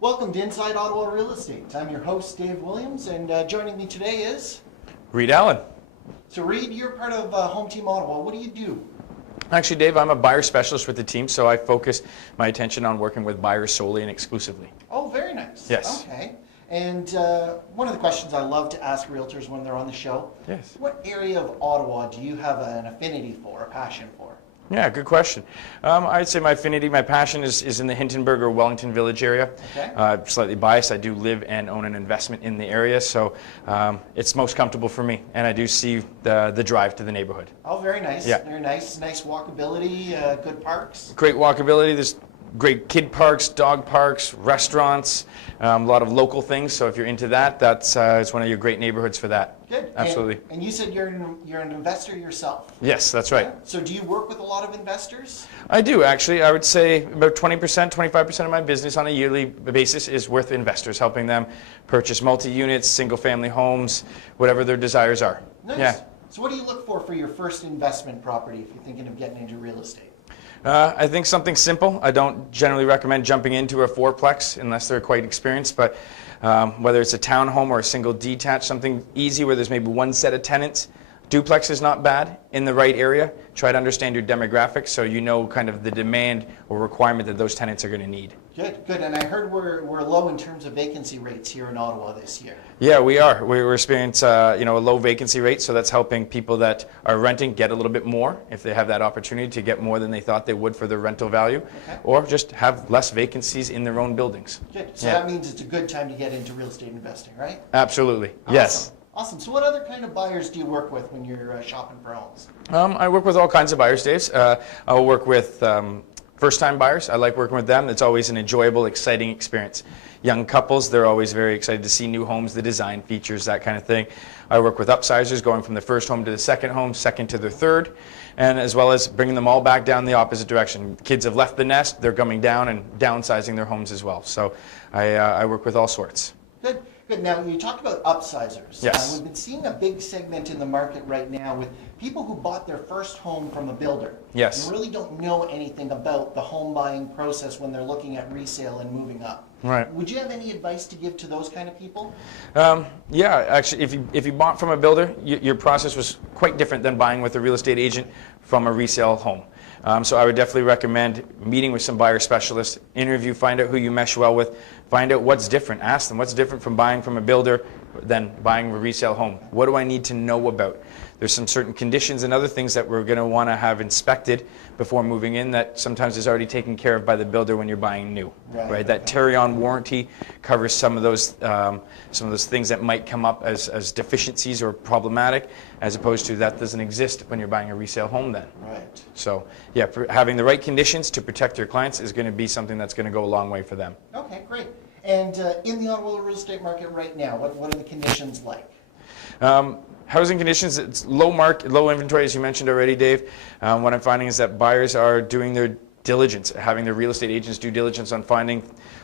Welcome to Inside Ottawa Real Estate. I'm your host, Dave Williams, and joining me today is... Reed Allen. So Reed, you're part of Home Team Ottawa. What do you do? Actually, Dave, I'm a buyer specialist with the team, so I focus my attention on working with buyers solely and exclusively. Oh, very nice. Yes. Okay. And one of the questions I love to ask realtors when they're on the show, yes. What area of Ottawa do you have an affinity for, a passion for? Yeah, good question. I'd say my affinity, my passion is in the Hintonburg Wellignton Village area. Okay. Slightly biased. I do live and own an investment in the area, so it's most comfortable for me, and I do see the drive to the neighborhood. Oh, very nice. Yeah. Very nice. Nice walkability, good parks. Great walkability. There's great kid parks, dog parks, restaurants, a lot of local things. So if you're into that, that's it's one of your great neighborhoods for that. Good. Absolutely. And you said you're an investor yourself. Yes, that's right. Yeah. So do you work with a lot of investors? I do, actually. I would say about 20%, 25% of my business on a yearly basis is with investors, helping them purchase multi-units, single-family homes, whatever their desires are. Nice. Yeah. So what do you look for your first investment property if you're thinking of getting into real estate? I think something simple. I don't generally recommend jumping into a fourplex unless they're quite experienced, but whether it's a townhome or a single detached, something easy where there's maybe one set of tenants. Duplex is not bad in the right area. Try to understand your demographics so you know kind of the demand or requirement that those tenants are going to need. Good, good. And I heard we're low in terms of vacancy rates here in Ottawa this year. Yeah, we are. We're experiencing a low vacancy rate, so that's helping people that are renting get a little bit more if they have that opportunity to get more than they thought they would for their rental value, okay. Or just have less vacancies in their own buildings. Good. So that means it's a good time to get into real estate investing, right? Absolutely. Awesome. Yes. Awesome. So what other kind of buyers do you work with when you're shopping for homes? I work with all kinds of buyers, Dave. I'll work with first-time buyers. I like working with them. It's always an enjoyable, exciting experience. Young couples, they're always very excited to see new homes, the design features, that kind of thing. I work with upsizers, going from the first home to the second home, second to the third, and as well as bringing them all back down the opposite direction. Kids have left the nest, they're coming down and downsizing their homes as well. So I work with all sorts. Good. Good. Now, you talked about upsizers. Yes. We've been seeing a big segment in the market right now with people who bought their first home from a builder. Yes. And really don't know anything about the home buying process when they're looking at resale and moving up. Right. Would you have any advice to give to those kind of people? Yeah, actually, if you bought from a builder, your process was quite different than buying with a real estate agent from a resale home. So I would definitely recommend meeting with some buyer specialists, interview, find out who you mesh well with, find out what's different. Ask them what's different from buying from a builder than buying a resale home. What do I need to know about? There's some certain conditions and other things that we're going to want to have inspected before moving in that sometimes is already taken care of by the builder when you're buying new. Right? That carry-on warranty covers some of those things that might come up as deficiencies or problematic, as opposed to that doesn't exist when you're buying a resale home then. Right. So yeah, having the right conditions to protect your clients is going to be something that's going to go a long way for them. Okay, great. And in the Ottawa real estate market right now, what are the conditions like? Housing conditions, it's low inventory, as you mentioned already, Dave. What I'm finding is that buyers are doing their diligence, having their real estate agents do diligence on finding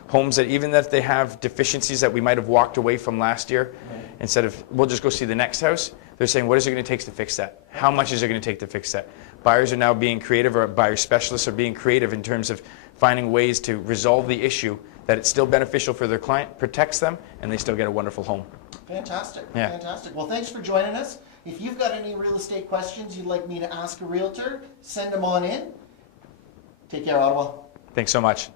homes that even if they have deficiencies that we might have walked away from last year, right. Instead of, we'll just go see the next house, they're saying, what is it going to take to fix that? How much is it going to take to fix that? Buyers are now being creative, or buyer specialists are being creative in terms of finding ways to resolve the issue that it's still beneficial for their client, protects them, and they still get a wonderful home. Fantastic. Yeah. Fantastic. Well, thanks for joining us. If you've got any real estate questions you'd like me to ask a realtor, send them on in. Take care, Ottawa. Thanks so much.